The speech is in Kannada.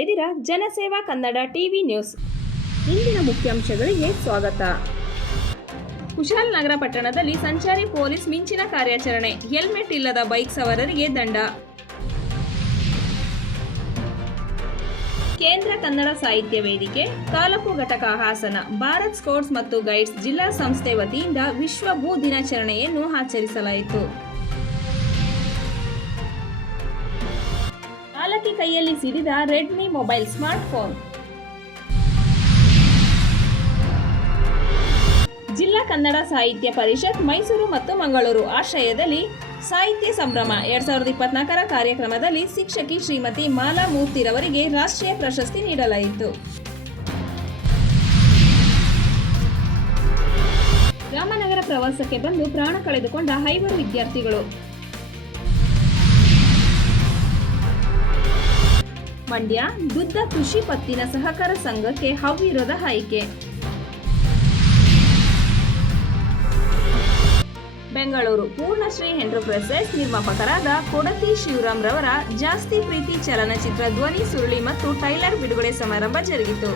ಇದ್ದೀರಾ ಜನಸೇವಾ ಕನ್ನಡ ಟಿವಿ ನ್ಯೂಸ್. ಇಂದಿನ ಮುಖ್ಯಾಂಶಗಳಿಗೆ ಸ್ವಾಗತ. ಕುಶಾಲನಗರ ಪಟ್ಟಣದಲ್ಲಿ ಸಂಚಾರಿ ಪೊಲೀಸ್ ಮಿಂಚಿನ ಕಾರ್ಯಾಚರಣೆ. ಹೆಲ್ಮೆಟ್ ಇಲ್ಲದ ಬೈಕ್ ಸವಾರರಿಗೆ ದಂಡ. ಕೇಂದ್ರ ಕನ್ನಡ ಸಾಹಿತ್ಯ ವೇದಿಕೆ ತಾಲೂಕು ಘಟಕ ಹಾಸನ ಭಾರತ್ ಸ್ಕೌಟ್ಸ್ ಮತ್ತು ಗೈಡ್ಸ್ ಜಿಲ್ಲಾ ಸಂಸ್ಥೆ ವತಿಯಿಂದ ವಿಶ್ವ ಭೂ ದಿನಾಚರಣೆಯನ್ನು ಆಚರಿಸಲಾಯಿತು. ಬಾಲಕಿ ಕೈಯಲ್ಲಿ ಸಿಡಿದ ರೆಡ್ಮಿ ಮೊಬೈಲ್ ಸ್ಮಾರ್ಟ್ಫೋನ್. ಜಿಲ್ಲಾ ಕನ್ನಡ ಸಾಹಿತ್ಯ ಪರಿಷತ್ ಮೈಸೂರು ಮತ್ತು ಮಂಗಳೂರು ಆಶ್ರಯದಲ್ಲಿ ಸಾಹಿತ್ಯ ಸಂಭ್ರಮ 2024 ಕಾರ್ಯಕ್ರಮದಲ್ಲಿ ಶಿಕ್ಷಕಿ ಶ್ರೀಮತಿ ಮಾಲಾ ಮೂರ್ತಿರವರಿಗೆ ರಾಷ್ಟ್ರೀಯ ಪ್ರಶಸ್ತಿ ನೀಡಲಾಯಿತು. ರಾಮನಗರ ಪ್ರವಾಸಕ್ಕೆ ಬಂದು ಪ್ರಾಣ ಕಳೆದುಕೊಂಡ 5 ವಿದ್ಯಾರ್ಥಿಗಳು. ಮಂಡ್ಯ ಬುದ್ಧ ಕೃಷಿ ಪತ್ತಿನ ಸಹಕಾರ ಸಂಘಕ್ಕೆ ಅವಿರೋಧ ಆಯ್ಕೆ. ಬೆಂಗಳೂರು ಪೂರ್ಣಶ್ರೀ ಎಂಟರ್ಪ್ರೈಸಸ್ ನಿರ್ಮಾಪಕರಾದ ಕೊಡತಿ ಶಿವರಾಮ್ ರವರ ಜಾಸ್ತಿ ಪ್ರೀತಿ ಚಲನಚಿತ್ರ ಧ್ವನಿ ಸುರುಳಿ ಮತ್ತು ಟೈಲರ್ ಬಿಡುಗಡೆ ಸಮಾರಂಭ ಜರುಗಿತು.